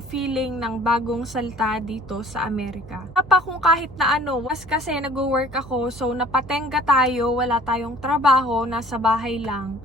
yung feeling ng bagong salta dito sa Amerika. Pa kung kahit na ano, was kasi nag-work ako, so napatenga tayo, wala tayong trabaho, nasa bahay lang.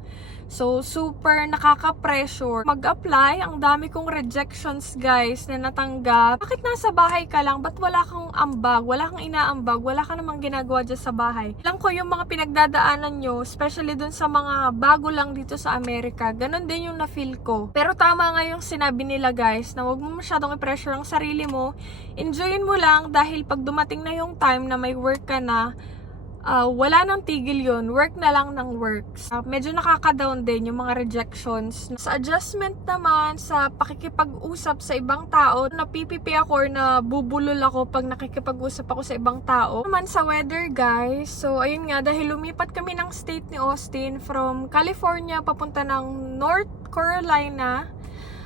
So, super nakaka-pressure mag-apply. Ang dami kong rejections, guys, na natanggap. Bakit nasa bahay ka lang? Ba't wala kang ambag? Wala kang inaambag? Wala ka namang ginagawa dyan sa bahay? Alam ko yung mga pinagdadaanan nyo, especially dun sa mga bago lang dito sa Amerika. Ganon din yung na-feel ko. Pero tama nga yung sinabi nila, guys, na huwag mo masyadong i-pressure ang sarili mo. Enjoyin mo lang dahil pag dumating na yung time na may work ka na, wala nang tigil yun. Work na lang ng works. Medyo nakaka-down din yung mga rejections. Sa adjustment naman, sa pakikipag-usap sa ibang tao, napipipi ako or nabubulol ako pag nakikipag-usap ako sa ibang tao. Naman sa weather, guys. So, ayun nga, dahil lumipat kami ng state ni Austin from California papunta ng North Carolina.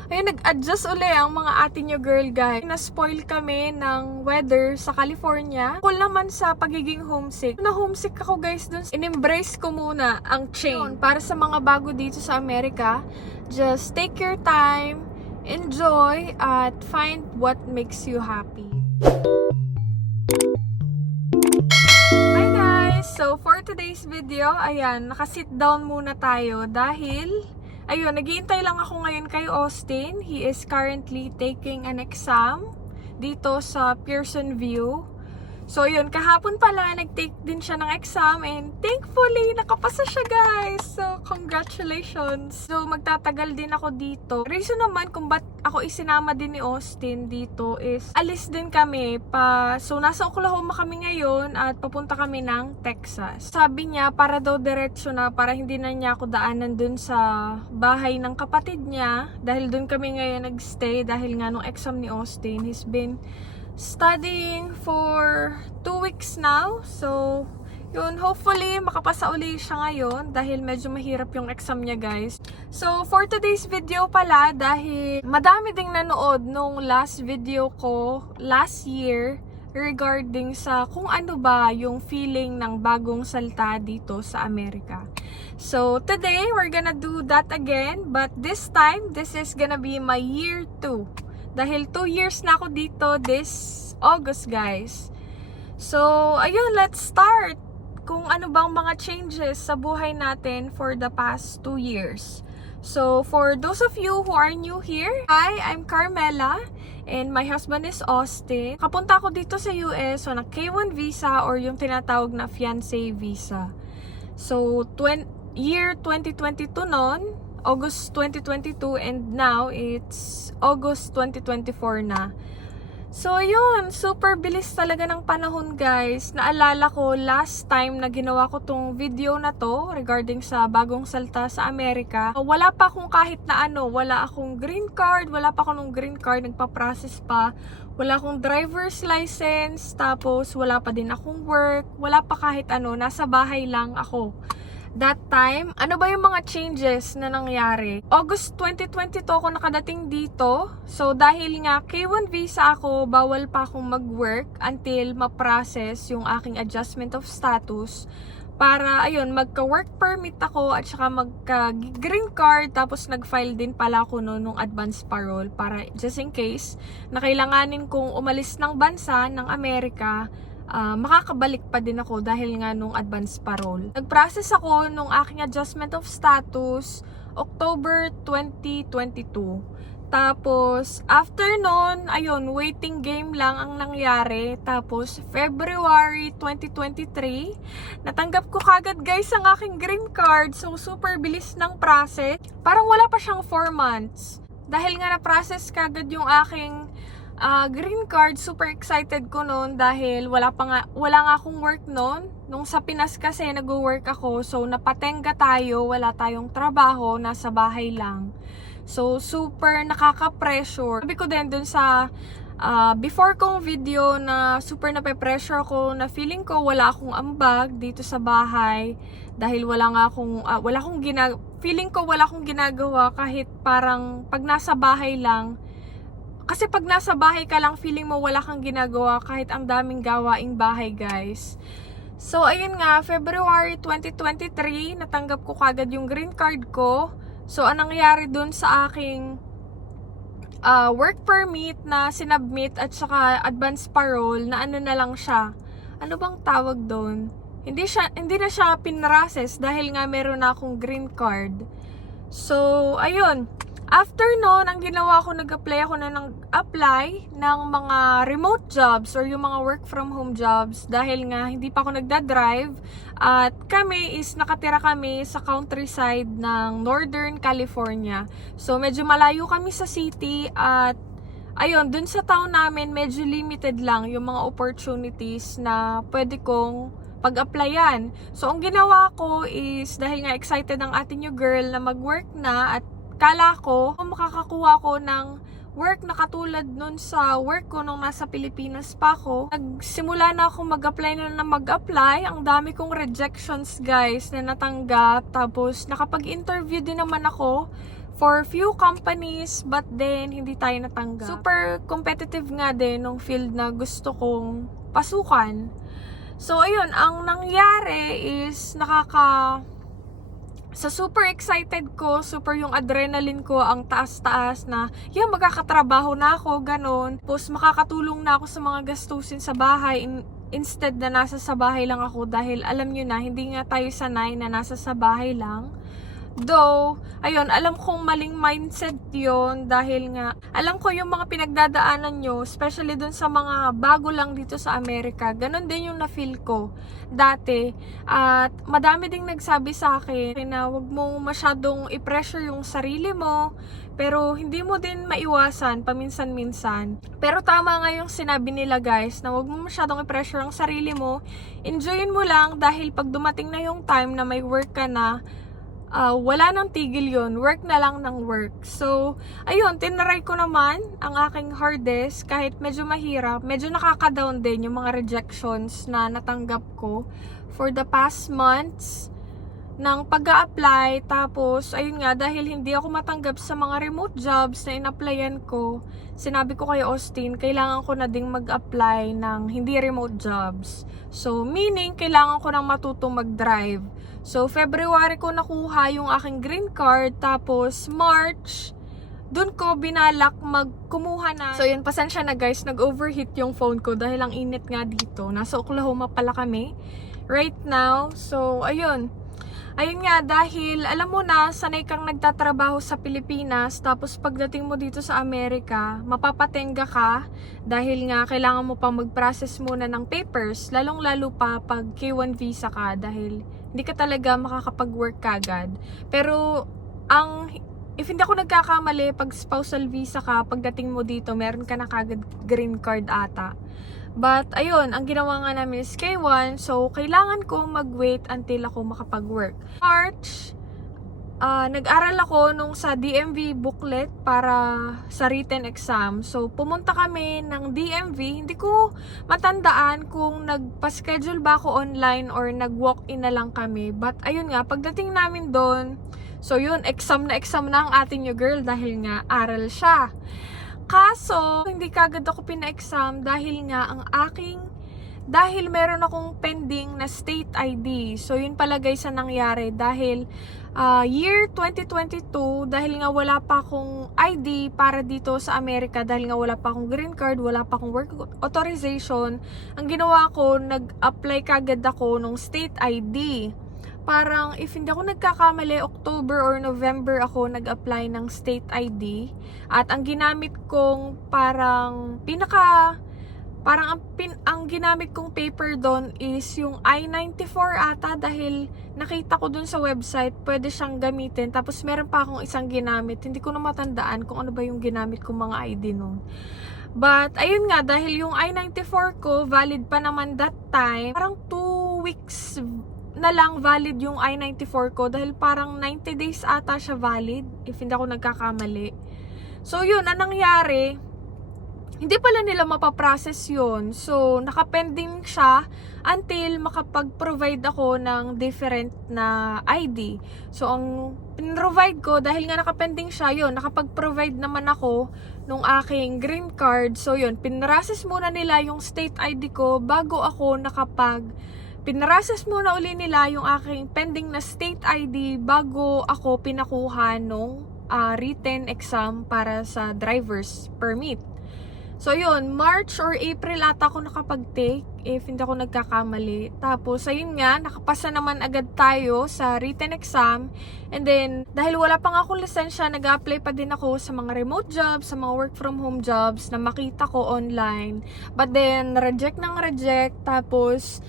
Ayun, nag-adjust uli ang mga ate nyo girl, guys. Na-spoil kami ng weather sa California. Cool naman sa pagiging homesick. Na-homesick ako, guys, dun. In-embrace ko muna ang change. Para sa mga bago dito sa Amerika, just take your time, enjoy, at find what makes you happy. Hi guys! So, for today's video, ayan, naka-sit down muna tayo dahil ayun, naghihintay lang ako ngayon kay Austin. He is currently taking an exam dito sa Pearson VUE. So, yun, kahapon pala, nag-take din siya ng exam and thankfully, nakapasa siya, guys. So, congratulations. So, magtatagal din ako dito. Reason naman kung ba't ako isinama din ni Austin dito is alis din kami pa. So, nasa Oklahoma kami ngayon at papunta kami ng Texas. Sabi niya, para daw diretso na, para hindi na niya ako daanan dun sa bahay ng kapatid niya. Dahil dun kami ngayon nagstay dahil nga nung exam ni Austin, he's been studying for 2 weeks now. So, yun, hopefully makapasa uli siya ngayon dahil medyo mahirap yung exam niya, guys. So, for today's video pala, dahil madami ding nanood nung last video ko last year regarding sa kung ano ba yung feeling ng bagong salta dito sa Amerika. So, today, we're gonna do that again. But this time, this is gonna be my year 2. Dahil 2 years na ako dito this August, guys. So, ayun, let's start. Kung ano bang mga changes sa buhay natin for the past 2 years. So, for those of you who are new here, hi, I'm Carmela and my husband is Austin. Kapunta ako dito sa US on a K1 visa or yung tinatawag na fiancé visa. So, year 2022 noon, August 2022, and now it's August 2024 na. So, yun, super bilis talaga ng panahon, guys. Naalala ko last time na ginawa ko tong video na to regarding sa bagong salta sa Amerika. Wala pa akong kahit na ano, wala akong green card, wala pa akong green card, nagpa-process pa. Wala akong driver's license, tapos wala pa din akong work, wala pa kahit ano, nasa bahay lang ako. That time, ano ba yung mga changes na nangyari? August 2022 ako nakadating dito. So, dahil nga K1 visa ako, bawal pa akong mag-work until ma-process yung aking adjustment of status. Para, ayun, magka-work permit ako at saka magka-green card. Tapos, nag-file din pala ako nung advance parole para just in case na kailanganin kong umalis ng bansa, ng Amerika, makakabalik pa din ako dahil nga nung advance parole. Nag-process ako nung aking adjustment of status October 2022. Tapos, after nun, ayun, waiting game lang ang nangyari. Tapos, February 2023, natanggap ko kagad, guys, ang aking green card. So, super bilis ng process. Parang wala pa siyang 4 months. Dahil nga na-process kagad yung aking green card, super excited ko noon dahil wala nga akong work noon. Nung sa Pinas kasi nag-work ako, so napatenga tayo, wala tayong trabaho, nasa bahay lang. So super nakaka-pressure. Sabi ko din dun sa before kong video na super nape-pressure ako na feeling ko wala akong ambag dito sa bahay dahil feeling ko wala akong ginagawa kahit parang pag nasa bahay lang. Kasi pag nasa bahay ka lang, feeling mo wala kang ginagawa kahit ang daming gawaing bahay, guys. So, ayun nga, February 2023, natanggap ko kagad yung green card ko. So, anong nangyari dun sa aking work permit na sinubmit at saka advance parole na ano na lang siya. Ano bang tawag doon? Hindi na siya pinrocess dahil nga meron na akong green card. So, ayun. After noon, ang ginawa ko, nag-apply ako ng mga remote jobs or yung mga work from home jobs dahil nga hindi pa ako nagda-drive at nakatira kami sa countryside ng Northern California. So, medyo malayo kami sa city at ayun, dun sa town namin, medyo limited lang yung mga opportunities na pwede kong pag-applyan. So, ang ginawa ko is, dahil nga excited ang ating new girl na mag-work na at kala ko, makakakuha ko ng work na katulad nun sa work ko nung nasa Pilipinas pa ako. Nagsimula na ako mag-apply. Ang dami kong rejections guys na natanggap. Tapos nakapag-interview din naman ako for few companies but then hindi tayo natanggap. Super competitive nga din nung field na gusto kong pasukan. So ayun, ang nangyari is sa super excited ko, super yung adrenaline ko, ang taas-taas na, magkakatrabaho na ako, ganun. Tapos makakatulong na ako sa mga gastusin sa bahay, instead na nasa sa bahay lang ako dahil alam nyo na, hindi nga tayo sanay na nasa sa bahay lang. Though, ayun, alam kong maling mindset yon dahil nga, alam ko yung mga pinagdadaanan nyo, especially dun sa mga bago lang dito sa Amerika, ganun din yung na-feel ko dati. At madami ding nagsabi sa akin na wag mo masyadong i-pressure yung sarili mo, pero hindi mo din maiwasan paminsan-minsan. Pero tama nga yung sinabi nila guys, na wag mo masyadong i-pressure ang sarili mo, enjoyin mo lang dahil pag dumating na yung time na may work ka na, wala nang tigil yun. Work na lang ng work. So, ayun, tinry ko naman ang aking hardest kahit medyo mahirap. Medyo nakaka-down din yung mga rejections na natanggap ko for the past months ng pag-a-apply. Tapos, ayun nga, dahil hindi ako matanggap sa mga remote jobs na in-applyan ko, sinabi ko kay Austin, kailangan ko na ding mag-apply ng hindi remote jobs. So, meaning, kailangan ko nang matutong mag-drive. So, February ko nakuha yung aking green card. Tapos, March, dun ko binalak magkumuha na. So, yun, pasensya na guys, nag-overheat yung phone ko dahil ang init nga dito. Nasa Oklahoma pala kami right now. So, ayun. Ayun nga, dahil alam mo na, sanay kang nagtatrabaho sa Pilipinas, tapos pagdating mo dito sa Amerika, mapapatenga ka dahil nga kailangan mo pa mag-process muna ng papers, lalong-lalo pa pag K1 visa ka dahil hindi ka talaga makakapag-work kagad. Pero, if hindi ako nagkakamali, pag spousal visa ka, pagdating mo dito, meron ka na kagad green card ata. But, ayun, ang ginawa nga namin is K1, so kailangan kong mag-wait until ako makapag-work. March, nag-aral ako nung sa DMV booklet para sa written exam. So, pumunta kami ng DMV. Hindi ko matandaan kung nagpa-schedule ba ako online or nag-walk-in na lang kami. But, ayun nga, pagdating namin doon, so yun, exam na ang ating new girl dahil nga aral siya. Kaso, hindi kagad ako pina-exam dahil meron akong pending na state ID. So, yun pala guys ang nangyari dahil year 2022, dahil nga wala pa akong ID para dito sa Amerika, dahil nga wala pa akong green card, wala pa akong work authorization, ang ginawa ko, nag-apply kagad ako ng state ID. Parang, if hindi ako nagkakamali, October or November ako nag-apply ng state ID. At ang ginamit kong ang ginamit kong paper doon is yung I-94 ata dahil nakita ko doon sa website, pwede siyang gamitin. Tapos meron pa akong isang ginamit. Hindi ko na matandaan kung ano ba yung ginamit kong mga ID noon. But, ayun nga, dahil yung I-94 ko, valid pa naman that time. Parang 2 weeks na lang valid yung I-94 ko dahil parang 90 days ata siya valid if hindi ako nagkakamali. So yun, anong nangyari, hindi pala nila mapaprocess yun. So nakapending siya until makapag-provide ako ng different na ID. So ang pin-provide ko, dahil nga nakapending siya, yun, nakapag-provide naman ako nung aking green card. So yun, pinrocess muna nila yung state ID ko bago ako pinrocess muna uli nila yung aking pending na state ID bago ako pinakuha nung written exam para sa driver's permit. So yun, March or April ata ako nakapag-take, if hindi ako nagkakamali. Tapos ayun nga, nakapasa naman agad tayo sa written exam. And then, dahil wala pa nga akong lisensya, nag-apply pa din ako sa mga remote jobs, sa mga work from home jobs na makita ko online. But then, reject ng reject. Tapos,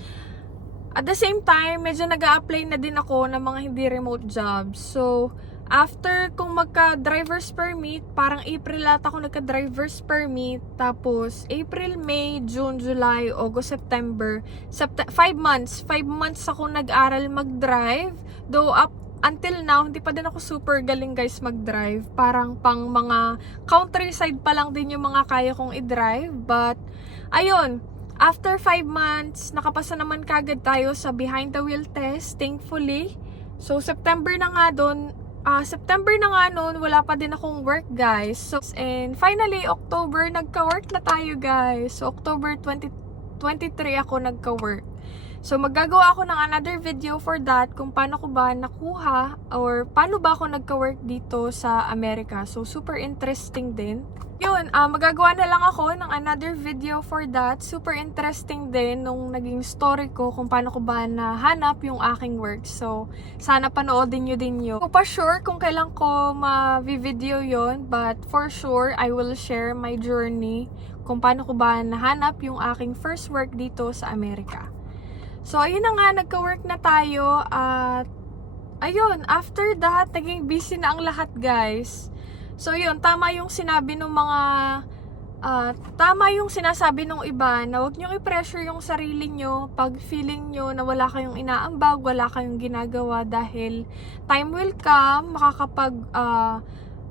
at the same time, medyo nag-a-apply na din ako ng mga hindi remote jobs. So, after kung magka-driver's permit, parang April ata ako nagka-driver's permit. Tapos, April, May, June, July, August, September. 5 months. 5 months ako nag-aral mag-drive. Though, up until now, hindi pa din ako super galing guys mag-drive. Parang pang mga countryside pa lang din yung mga kaya kong i-drive. But, ayun. After 5 months, nakapasa naman kagad tayo sa behind the wheel test, thankfully. So, September na nga noon, wala pa din akong work, guys. So, and finally, October, nagka-work na tayo, guys. So, October 2023 ako nagka-work. So, maggagawa ako ng another video for that kung paano ko ba nakuha or paano ba ako nagka-work dito sa Amerika. So, super interesting din. Yun, magagawa na lang ako ng another video for that. Super interesting din nung naging story ko kung paano ko ba nahanap yung aking work. So, sana panoodin nyo din yun. Hindi ko pa sure kung kailan ko ma-video yun, but for sure, I will share my journey kung paano ko ba nahanap yung aking first work dito sa Amerika. So, ayun na nga, nagka-work na tayo at ayun, after that, naging busy na ang lahat, guys. So, yun, tama yung sinabi ng tama yung sinasabi ng iba na huwag nyo i-pressure yung sarili nyo pag feeling nyo na wala kayong inaambag, wala kayong ginagawa dahil time will come,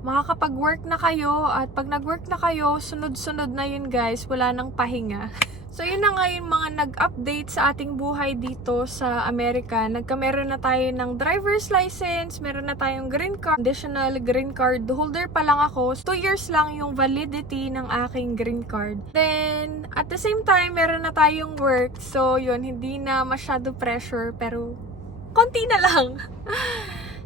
makakapag-work na kayo at pag nag-work na kayo, sunod-sunod na yun guys, wala nang pahinga. So, yun na nga yung mga nag-update sa ating buhay dito sa Amerika. Meron na tayo ng driver's license, meron na tayong green card, additional green card holder pa lang ako. 2 years lang yung validity ng aking green card. Then, at the same time, meron na tayong work. So, yun, hindi na masyado pressure, pero konti na lang.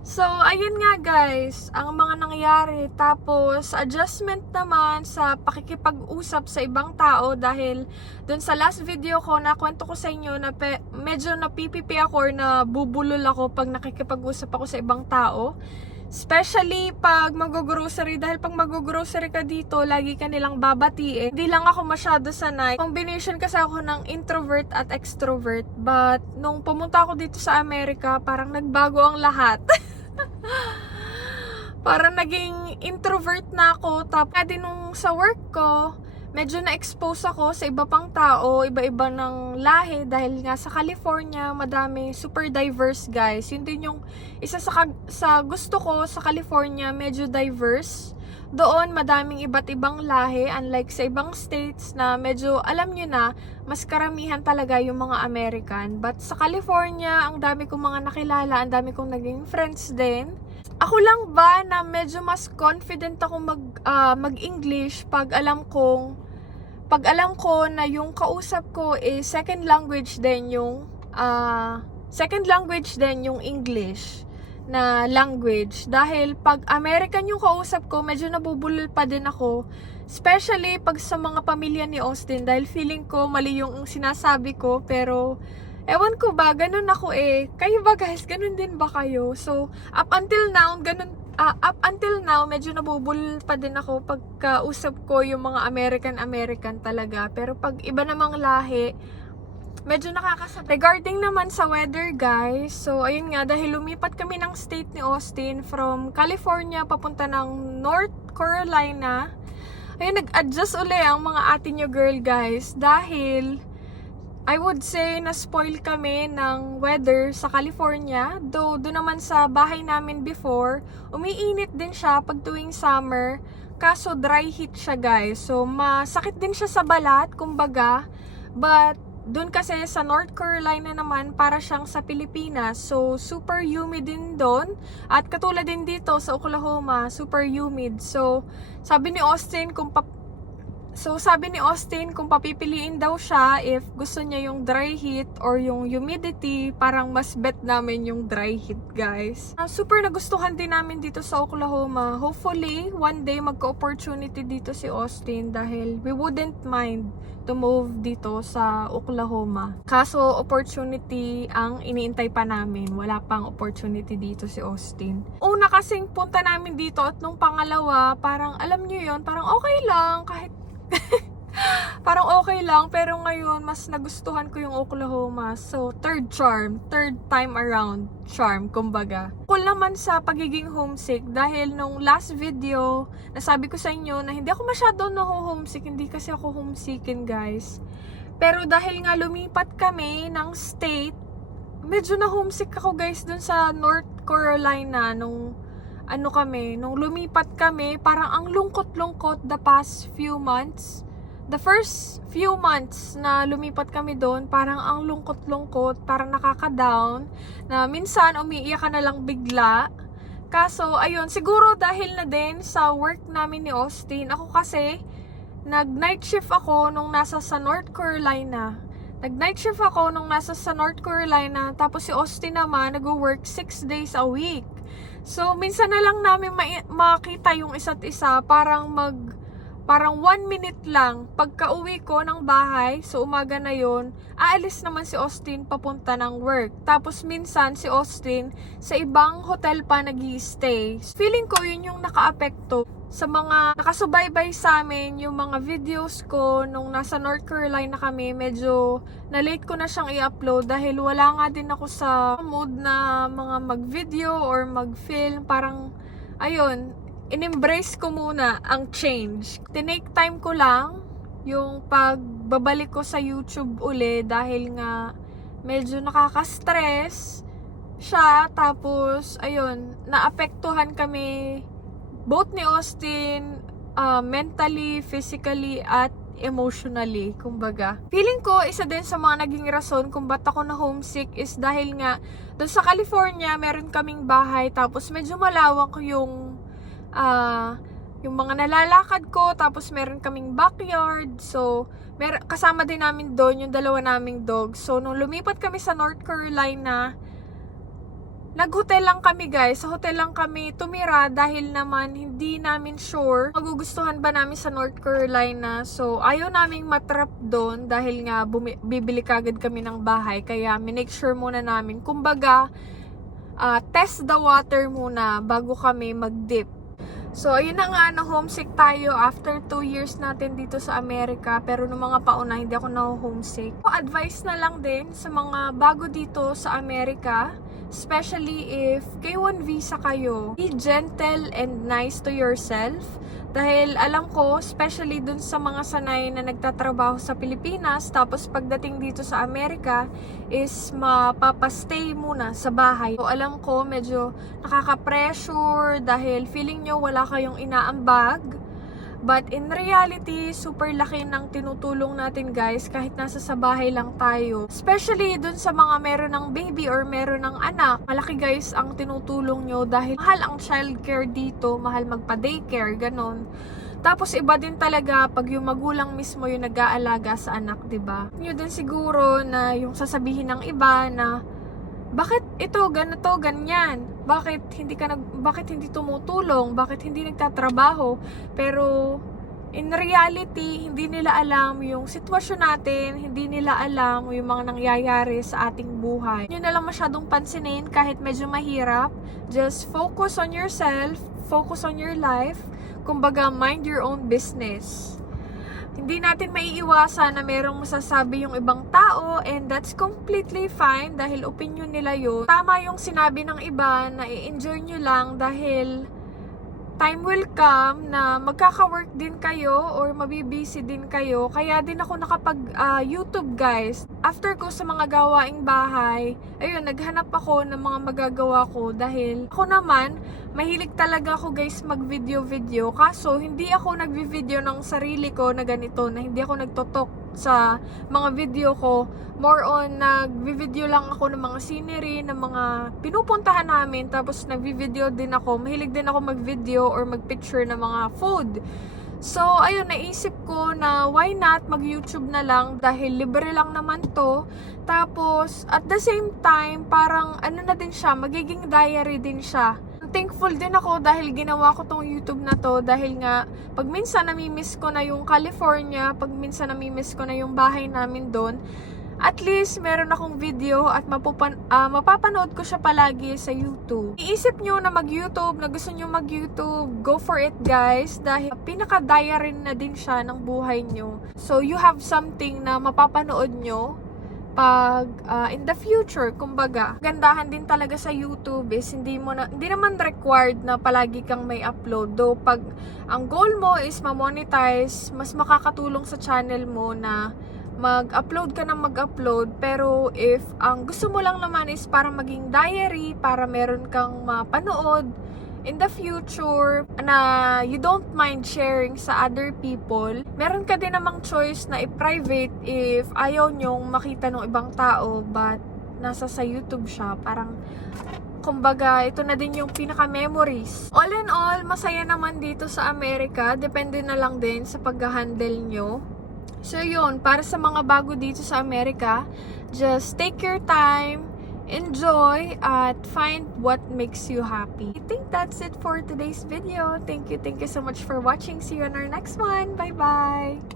So, ayun nga guys, ang mga nangyari. Tapos, adjustment naman sa pakikipag-usap sa ibang tao dahil dun sa last video ko, nakwento ko sa inyo na medyo napipipi ako or nabubulol ako pag nakikipag-usap ako sa ibang tao. Especially pag mag-grocery, dahil pag mag-grocery ka dito, lagi ka nilang babatiin. Hindi lang ako masyado sanay. Combination kasi ako ng introvert at extrovert. But, nung pumunta ako dito sa Amerika, parang nagbago ang lahat. Parang naging introvert na ako. Tapos din nung sa work ko, medyo na-expose ako sa iba pang tao, iba-iba ng lahi. Dahil nga sa California, madami, super diverse guys. Yun din yung isa sa gusto ko sa California, medyo diverse. Doon, madaming iba't ibang lahi. Unlike sa ibang states na medyo, alam nyo na, mas karamihan talaga yung mga American. But sa California, ang dami kong mga nakilala, ang dami kong naging friends din. Ako lang ba na medyo mas confident ako mag-English pag alam ko na yung kausap ko is second language din yung English na language. Dahil pag American yung kausap ko, medyo nabubulol pa din ako. Especially pag sa mga pamilya ni Austin. Dahil feeling ko mali yung sinasabi ko. Pero, ewan ko ba, ganun ako eh. Kayo ba guys, ganun din ba kayo? So, up until now, medyo nabubulol pa din ako pagkausap ko yung mga American talaga. Pero pag iba namang lahi, medyo nakakasabay. Regarding naman sa weather guys, so ayun nga, dahil lumipat kami ng state ni Austin from California papunta ng North Carolina, ayun, nag-adjust uli ang mga ate nyo girl guys, dahil I would say na-spoil kami ng weather sa California. Though doon naman sa bahay namin before, umiinit din siya pag tuwing summer, kaso dry heat siya guys. So masakit din siya sa balat, kumbaga, but doon kasi sa North Carolina naman, para siyang sa Pilipinas. So, super humid din doon. At katulad din dito sa Oklahoma, super humid. So, sabi ni Austin, So, sabi ni Austin, kung papipiliin daw siya, if gusto niya yung dry heat or yung humidity, parang mas bet namin yung dry heat, guys. Super nagustuhan din namin dito sa Oklahoma. Hopefully, one day magka-opportunity dito si Austin dahil we wouldn't mind to move dito sa Oklahoma. Kaso, opportunity ang iniintay pa namin. Wala pang opportunity dito si Austin. Una kasing punta namin dito at nung pangalawa, parang alam nyo yun, parang okay lang kahit parang okay lang, pero ngayon mas nagustuhan ko yung Oklahoma. So, third time around charm, kumbaga. Cool naman sa pagiging homesick dahil nung last video, nasabi ko sa inyo na hindi ako masyado homesick, hindi kasi ako homesickin, guys. Pero dahil nga lumipat kami ng state, medyo na homesick ako, guys, dun sa North Carolina nung lumipat kami, parang ang lungkot-lungkot the past few months. The first few months na lumipat kami doon, parang ang lungkot-lungkot, parang nakaka-down, na minsan umiiyak ka na lang bigla. Kaso, ayun, siguro dahil na din sa work namin ni Austin, ako kasi, nag-night shift ako nung nasa sa North Carolina. Tapos si Austin naman, nag-work 6 days a week. So, minsan na lang namin makita yung isa't isa, parang 1 minute lang. Pagka-uwi ko ng bahay, so umaga na yon, aalis naman si Austin papunta ng work. Tapos minsan si Austin sa ibang hotel pa nag-i-stay. Feeling ko yun yung naka-apekto sa mga nakasubaybay sa amin, yung mga videos ko nung nasa North Carolina kami. Medyo na-late ko na siyang i-upload dahil wala nga din ako sa mood na mga mag-video or mag-film. Parang, ayun, in-embrace ko muna ang change. Tinake time ko lang yung pagbabalik ko sa YouTube uli dahil nga medyo nakaka-stress siya. Tapos, ayun, naapektuhan kami both ni Austin, mentally, physically, at emotionally, kumbaga. Feeling ko, isa din sa mga naging rason kung ba't ako na homesick is dahil nga, doon sa California, meron kaming bahay, tapos medyo malawak yung mga nalalakad ko, tapos meron kaming backyard, so, kasama din namin doon yung dalawa naming dogs. So, nung lumipat kami sa North Carolina, nag-hotel lang kami, guys. Sa hotel lang kami tumira dahil naman hindi namin sure magugustuhan ba namin sa North Carolina. So, ayaw naming matrap doon dahil nga bibili kagad kami ng bahay. Kaya, minake sure muna namin. Kumbaga, test the water muna bago kami mag-dip. So, ayun na nga, homesick tayo after 2 years natin dito sa Amerika. Pero nung mga pauna, hindi ako na-homesick. Advice na lang din sa mga bago dito sa Amerika, especially if K1 visa kayo, be gentle and nice to yourself. Dahil alam ko, especially dun sa mga sanay na nagtatrabaho sa Pilipinas, tapos pagdating dito sa Amerika, is mapapastay muna sa bahay. So, alam ko, medyo nakaka-pressure dahil feeling nyo wala kayong inaambag. But in reality, super laki ng tinutulong natin, guys, kahit nasa sa bahay lang tayo. Especially dun sa mga meron ng baby or meron ng anak. Malaki, guys, ang tinutulong nyo dahil mahal ang childcare dito, mahal magpa-daycare, ganon. Tapos iba din talaga pag yung magulang mismo yung nag-aalaga sa anak, diba? Nyo din siguro na yung sasabihin ng iba na, bakit ito, ganito, ganyan? Bakit hindi tumutulong? Bakit hindi nagtatrabaho? Pero in reality, hindi nila alam yung sitwasyon natin, hindi nila alam yung mga nangyayari sa ating buhay. Yun na lang masyadong pansinin kahit medyo mahirap. Just focus on yourself, focus on your life. Kumbaga, mind your own business. Hindi natin maiiwasan na merong masasabi yung ibang tao, and that's completely fine dahil opinion nila yun. Tama yung sinabi ng iba na i-enjoy nyo lang dahil time will come na magkaka-work din kayo or mabibusy din kayo. Kaya din ako nakapag-YouTube, guys. After ko sa mga gawaing bahay, ayun, naghanap ako ng mga magagawa ko dahil ako naman, mahilig talaga ako, guys, mag-video-video. Kaso, hindi ako nag-video ng sarili ko na ganito, na hindi ako nagtotok sa mga video ko. More on, nag-video lang ako ng mga scenery, ng mga pinupuntahan namin. Tapos, nag-video din ako. Mahilig din ako mag-video or mag-picture ng mga food. So, ayun, naisip ko na why not mag-YouTube na lang dahil libre lang naman to. Tapos, at the same time, parang ano na din siya, magiging diary din siya. Thankful din ako dahil ginawa ko tong YouTube na to dahil nga pag minsan namimiss ko na yung California, pag minsan namimiss ko na yung bahay namin doon, at least meron akong video at mapapanood ko siya palagi sa YouTube. Iisip nyo na mag-YouTube, na gusto nyo mag-YouTube, go for it guys dahil pinaka-diary na din siya ng buhay nyo. So you have something na mapapanood nyo pag in the future, kumbaga. Gandahan din talaga sa YouTube is hindi naman required na palagi kang may upload. Though pag ang goal mo is ma-monetize, mas makakatulong sa channel mo na mag-upload ka ng mag-upload. Pero if ang gusto mo lang naman is para maging diary, para meron kang mapanood in the future na you don't mind sharing sa other people, meron ka din namang choice na i-private if ayaw nyong makita ng ibang tao but nasa sa YouTube siya. Parang kumbaga, ito na din yung pinaka-memories. All in all, masaya naman dito sa Amerika. Depende na lang din sa pag-handle nyo. So yun, para sa mga bago dito sa Amerika, just take your time, enjoy, at find what makes you happy. I think that's it for today's video. Thank you so much for watching. See you on our next one. Bye-bye!